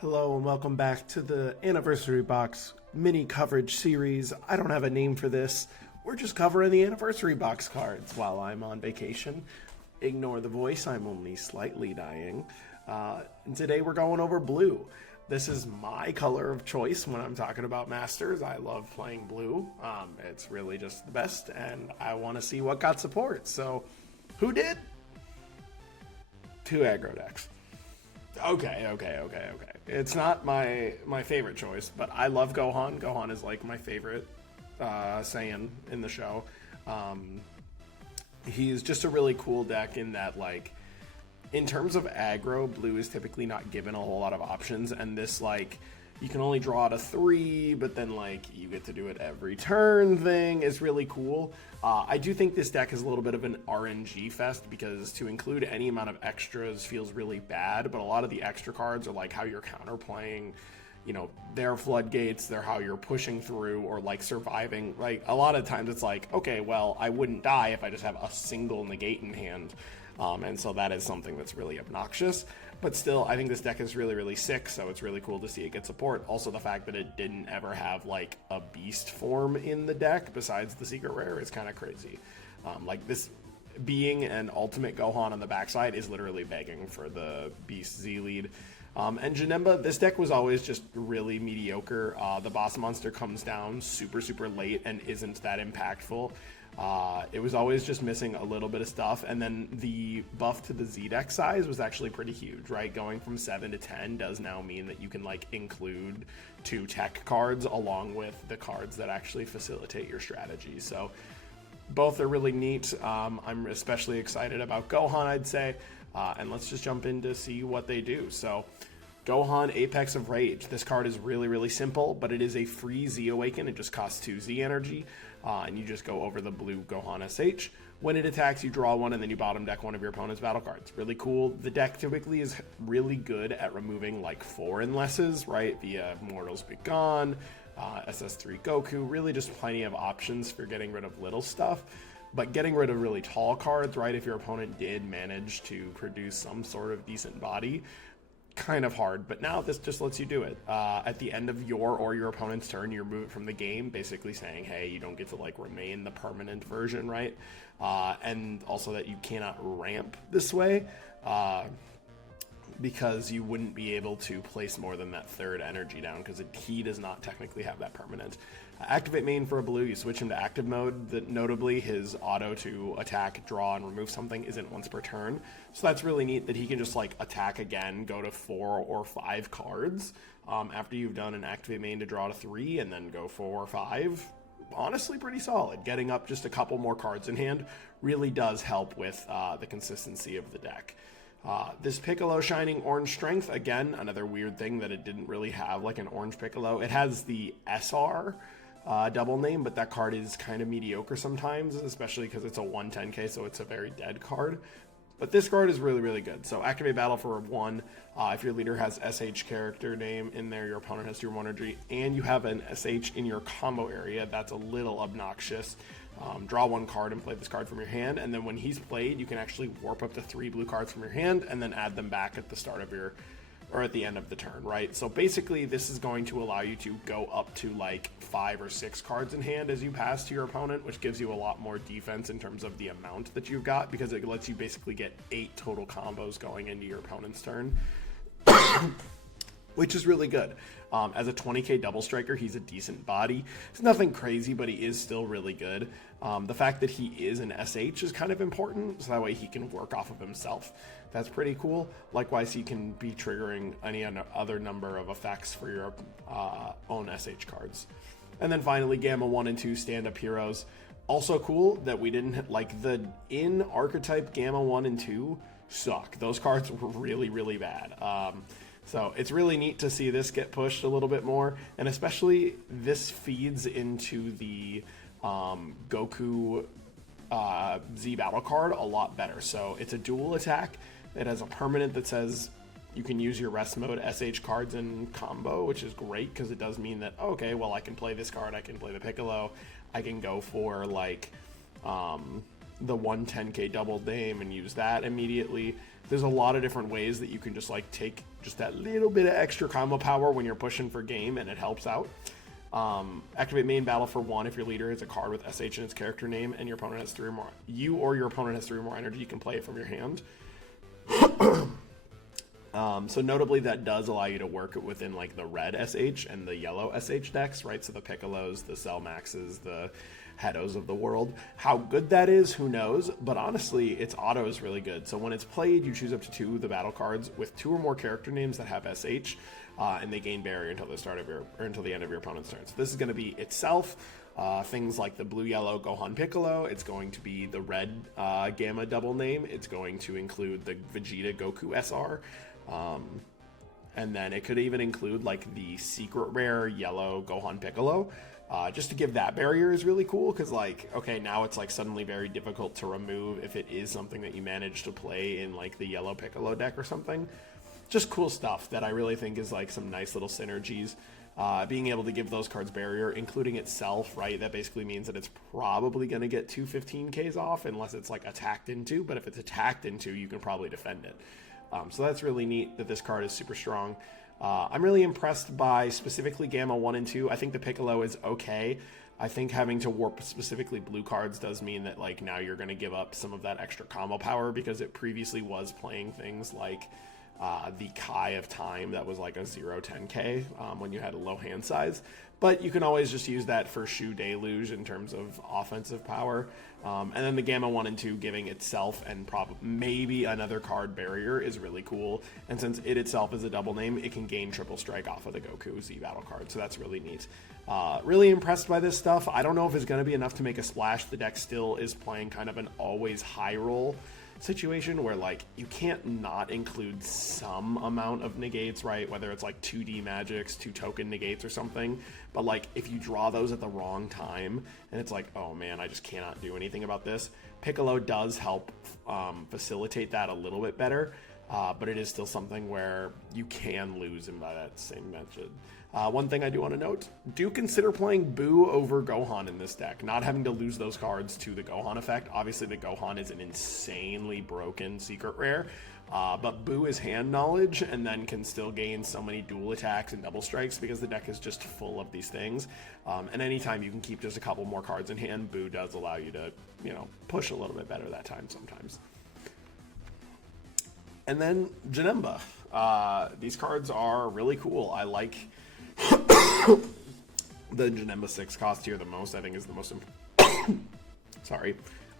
Hello and welcome back to the Anniversary Box mini coverage series. I don't have a name for this. We're just covering the Anniversary Box cards while I'm on vacation. Ignore the voice, I'm only slightly dying. And today we're going over blue. This is my color of choice when I'm talking about Masters. I love playing blue. It's really just the best, and I want to see what got support. So, who did? Two aggro decks. Okay. It's not my favorite choice, but I love Gohan. Gohan is like my favorite Saiyan in the show. He's just a really cool deck in that, like, in terms of aggro, blue is typically not given a whole lot of options, and this, like, you can only draw out a 3, but then, like, you get to do it every turn thing is really cool. I do think this deck is a little bit of an RNG fest, because to include any amount of extras feels really bad, but a lot of the extra cards are, like, how you're counterplaying, you know, their floodgates, they're how you're pushing through, or, like, surviving. Like, a lot of times it's like, okay, well, I wouldn't die if I just have a single negate in hand. And so that is something that's really obnoxious. But still, I think this deck is really, really sick, so it's really cool to see it get support. Also, the fact that it didn't ever have, like, a beast form in the deck besides the secret rare is kind of crazy. Like, this being an ultimate Gohan on the backside is literally begging for the beast Z lead. And Janemba, this deck was always just really mediocre. The boss monster comes down super, super late and isn't that impactful. It was always just missing a little bit of stuff, and then the buff to the Z deck size was actually pretty huge, right? Going from 7 to 10 does now mean that you can, like, include 2 tech cards along with the cards that actually facilitate your strategy. So both are really neat. I'm especially excited about Gohan, I'd say, and let's just jump in to see what they do. So Gohan, Apex of Rage. This card is really, really simple, but it is a free Z Awaken. It just costs 2 Z energy, and you just go over the blue Gohan SH. When it attacks, you draw one, and then you bottom deck one of your opponent's battle cards. Really cool. The deck typically is really good at removing, like, 4 and lesses, right? Via Mortals Be Gone, SS3 Goku, really just plenty of options for getting rid of little stuff. But getting rid of really tall cards, right, if your opponent did manage to produce some sort of decent body, kind of hard, but now this just lets you do it. At the end of your or your opponent's turn, you remove it from the game, basically saying, hey, you don't get to, like, remain the permanent version, right? And also that you cannot ramp this way, because you wouldn't be able to place more than that 3rd energy down, because he does not technically have that permanent. Activate main for a blue, you switch him to active mode. That notably, his auto to attack, draw, and remove something isn't once per turn. So that's really neat that he can just, like, attack again, go to 4 or 5 cards after you've done an activate main to draw to 3, and then go 4 or 5. Honestly, pretty solid. Getting up just a couple more cards in hand really does help with the consistency of the deck. This Piccolo Shining Orange Strength, again, another weird thing that it didn't really have, like, an Orange Piccolo. It has the SR double name, but that card is kind of mediocre sometimes, especially because it's a 110k, so it's a very dead card. But this card is really, really good. So activate battle for 1. If your leader has SH character name in there, your opponent has 2 energy, and you have an SH in your combo area, that's a little obnoxious. Draw 1 card and play this card from your hand, and then when he's played, you can actually warp up to 3 blue cards from your hand and then add them back at the start of your, or at the end of the turn, right? So basically, this is going to allow you to go up to, like, 5 or 6 cards in hand as you pass to your opponent, which gives you a lot more defense in terms of the amount that you've got, because it lets you basically get 8 total combos going into your opponent's turn, which is really good. As a 20k double striker, he's a decent body. It's nothing crazy, but he is still really good. The fact that he is an SH is kind of important, so that way he can work off of himself. That's pretty cool. Likewise, he can be triggering any other number of effects for your own SH cards. And then finally, Gamma 1 and 2 stand-up heroes. Also cool that we didn't, like, the in archetype Gamma 1 and 2 suck. Those cards were really, really bad. So it's really neat to see this get pushed a little bit more, and especially this feeds into the Goku Z battle card a lot better. So it's a dual attack. It has a permanent that says you can use your rest mode SH cards in combo, which is great because it does mean that, okay, well, I can play this card, I can play the Piccolo, I can go for, like, the 110k double name and use that immediately. There's a lot of different ways that you can just like take just that little bit of extra combo power when you're pushing for game, and it helps out. Activate main battle for 1 if your leader has a card with SH in its character name and your opponent has 3 or more. You or your opponent has 3 or more energy, you can play it from your hand. So notably, that does allow you to work within like the red SH and the yellow SH decks, right? So the Piccolos, the Cell Maxes, the Hedos of the world. How good that is, who knows? But honestly, its auto is really good. So when it's played, you choose up to 2 of the battle cards with 2 or more character names that have SH, and they gain barrier until the start of your or until the end of your opponent's turn. So this is going to be itself. Things like the blue-yellow Gohan Piccolo. It's going to be the red Gamma double name. It's going to include the Vegeta Goku SR. And then it could even include like the secret rare yellow Gohan Piccolo. Just to give that barrier is really cool, because like, okay, now it's like suddenly very difficult to remove if it is something that you manage to play in like the yellow Piccolo deck or something. Just cool stuff that I really think is like some nice little synergies. Being able to give those cards barrier, including itself, right? That basically means that it's probably going to get 2 15Ks off unless it's like attacked into, but if it's attacked into, you can probably defend it. So that's really neat that this card is super strong. I'm really impressed by specifically Gamma 1 and 2. I think the Piccolo is okay. I think having to warp specifically blue cards does mean that like now you're going to give up some of that extra combo power, because it previously was playing things like the Kai of Time that was like a 0-10k when you had a low hand size. But you can always just use that for Shu Deluge in terms of offensive power. And then the Gamma 1 and 2 giving itself and maybe another card barrier is really cool. And since it itself is a double name, it can gain triple strike off of the Goku Z battle card. So that's really neat. Really impressed by this stuff. I don't know if it's going to be enough to make a splash. The deck still is playing kind of an always high roll situation where like you can't not include some amount of negates, right? Whether it's like 2D magics, 2 token negates or something. But like if you draw those at the wrong time and it's like, oh man, I just cannot do anything about this, Piccolo does help facilitate that a little bit better. But it is still something where you can lose him by that same method. One thing I do want to note, do consider playing Boo over Gohan in this deck, not having to lose those cards to the Gohan effect. Obviously, the Gohan is an insanely broken secret rare, but Boo is hand knowledge and then can still gain so many dual attacks and double strikes because the deck is just full of these things. And anytime you can keep just a couple more cards in hand, Boo does allow you to, you know, push a little bit better that time sometimes. And then Janemba. These cards are really cool. I like the Janemba 6 cost here the most. I think is the most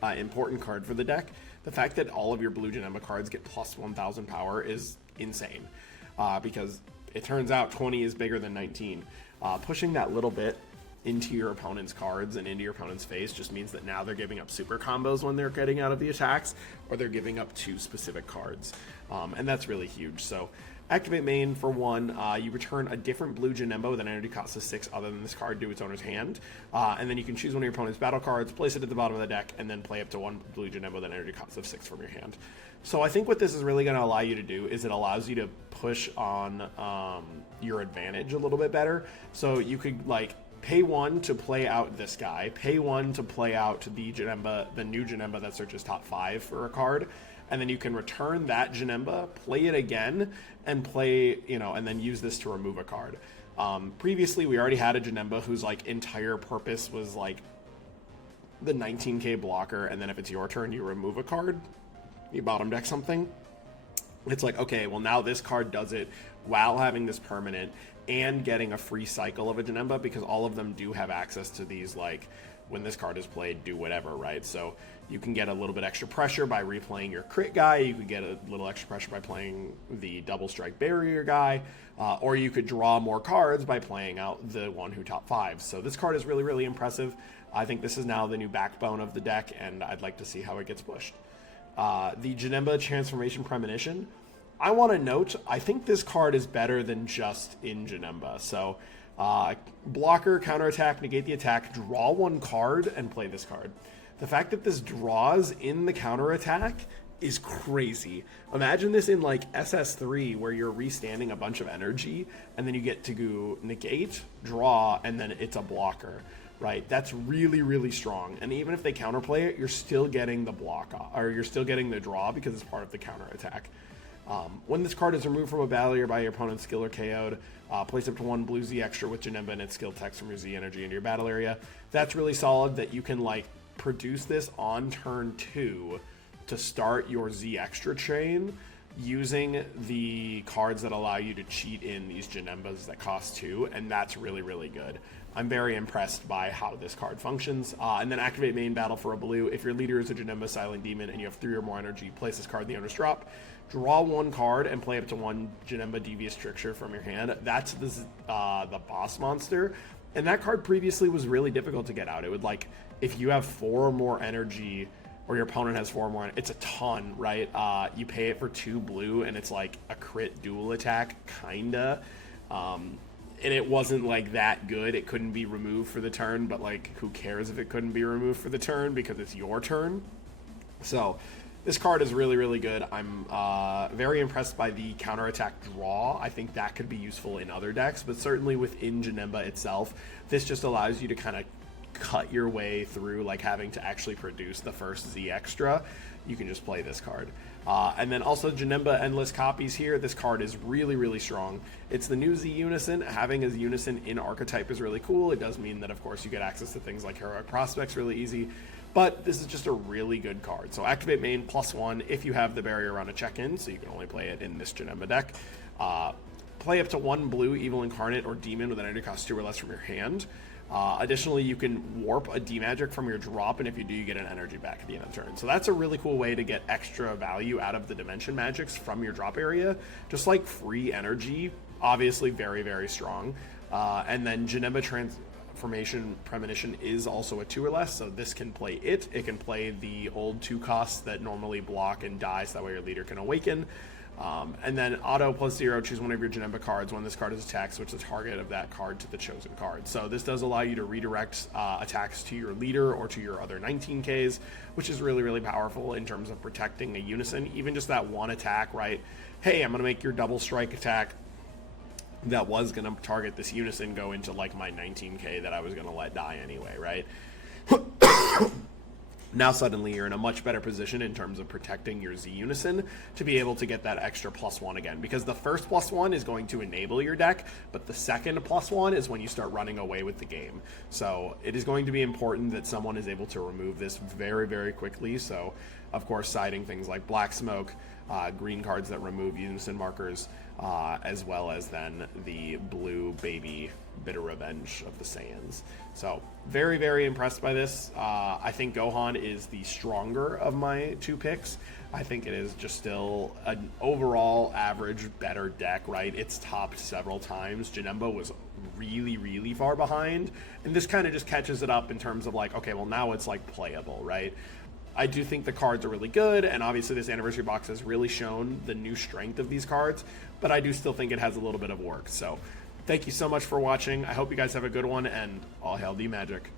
important card for the deck. The fact that all of your blue Janemba cards get plus 1000 power is insane, because it turns out 20 is bigger than 19. Pushing that little bit into your opponent's cards and into your opponent's face just means that now they're giving up super combos when they're getting out of the attacks, or they're giving up 2 specific cards, and that's really huge. So activate main for 1, you return a different blue Janemba with an energy cost of 6 other than this card to its owner's hand, and then you can choose one of your opponent's battle cards, place it at the bottom of the deck, and then play up to 1 blue Janemba with an energy cost of 6 from your hand. So I think what this is really going to allow you to do is it allows you to push on your advantage a little bit better. So you could like pay 1 to play out this guy, pay 1 to play out the Janemba, the new Janemba that searches top 5 for a card, and then you can return that Janemba, play it again, and play, you know, and then use this to remove a card. Previously, we already had a Janemba whose like entire purpose was like the 19k blocker, and then if it's your turn, you remove a card, you bottom deck something. It's like, okay, well now this card does it while having this permanent and getting a free cycle of a Janemba, because all of them do have access to these, like, when this card is played, do whatever, right? So you can get a little bit extra pressure by replaying your crit guy, you could get a little extra pressure by playing the double strike barrier guy, or you could draw more cards by playing out the one who top 5. So this card is really, really impressive. I think this is now the new backbone of the deck, and I'd like to see how it gets pushed. The Janemba Transformation Premonition. I want to note, I think this card is better than just in Janemba. So, blocker, counterattack, negate the attack, draw 1 card, and play this card. The fact that this draws in the counterattack is crazy. Imagine this in like SS3 where you're restanding a bunch of energy, and then you get to go negate, draw, and then it's a blocker. right? That's really, really strong. And even if they counterplay it, you're still getting the block, or you're still getting the draw because it's part of the counter attack. When this card is removed from a battle area by your opponent's skill or KO'd, place up to 1 blue Z extra with Janemba and its skill text from your Z energy into your battle area. That's really solid that you can like produce this on turn 2 to start your Z extra chain using the cards that allow you to cheat in these Janembas that cost 2, and that's really, really good. I'm very impressed by how this card functions. And then activate main battle for a blue. If your leader is a Janemba Silent Demon and you have 3 or more energy, place this card in the owner's drop. Draw 1 card and play up to 1 Janemba Devious Stricture from your hand. That's the boss monster. And that card previously was really difficult to get out. It would like, if you have 4 or more energy, or your opponent has 4 or more, it's a ton, right? You pay it for 2 blue, and it's like a crit dual attack, kinda. And it wasn't like that good. It couldn't be removed for the turn, but like, who cares if it couldn't be removed for the turn because it's your turn? So this card is really, really good. I'm very impressed by the counterattack draw. I think that could be useful in other decks, but certainly within Janemba itself, this just allows you to kind of cut your way through like having to actually produce the first Z extra. You can just play this card. And then also Janemba Endless Copies here. This card is really, really strong. It's the new Z Unison. Having a Z Unison in archetype is really cool. It does mean that, of course, you get access to things like Heroic Prospects really easy. But this is just a really good card. So activate main +1 if you have the barrier on a check-in, so you can only play it in this Janemba deck. Play up to 1 blue Evil Incarnate or Demon with an energy cost 2 or less from your hand. Additionally, you can warp a D-Magic from your drop, and if you do, you get an energy back at the end of the turn. So that's a really cool way to get extra value out of the Dimension Magics from your drop area. Just like free energy, obviously very, very strong. And then Janemba Transformation Premonition is also a 2 or less, so this can play it. It can play the old 2 costs that normally block and die, so that way your leader can awaken. And then auto +0, choose one of your Janemba cards. When this card is attacked, switch the target of that card to the chosen card. So this does allow you to redirect attacks to your leader or to your other 19Ks, which is really, really powerful in terms of protecting a Unison. Even just that one attack, right? Hey, I'm going to make your double strike attack that was going to target this Unison go into like my 19K that I was going to let die anyway, right? Now suddenly you're in a much better position in terms of protecting your Z Unison to be able to get that extra +1 again, because the first +1 is going to enable your deck, but the second +1 is when you start running away with the game. So it is going to be important that someone is able to remove this very, very quickly. So of course siding things like Black Smoke, green cards that remove Unison markers, as well as then the blue baby Bitter Revenge of the Saiyans. So very, very impressed by this. I think Gohan is the stronger of my 2 picks. I think it is just still an overall average better deck, right? It's topped several times. Janemba was really, really far behind, and this kind of just catches it up in terms of like, okay, well now it's like playable, right? I do think the cards are really good, and obviously this anniversary box has really shown the new strength of these cards, but I do still think it has a little bit of work. So thank you so much for watching. I hope you guys have a good one, and all hail D-Magic.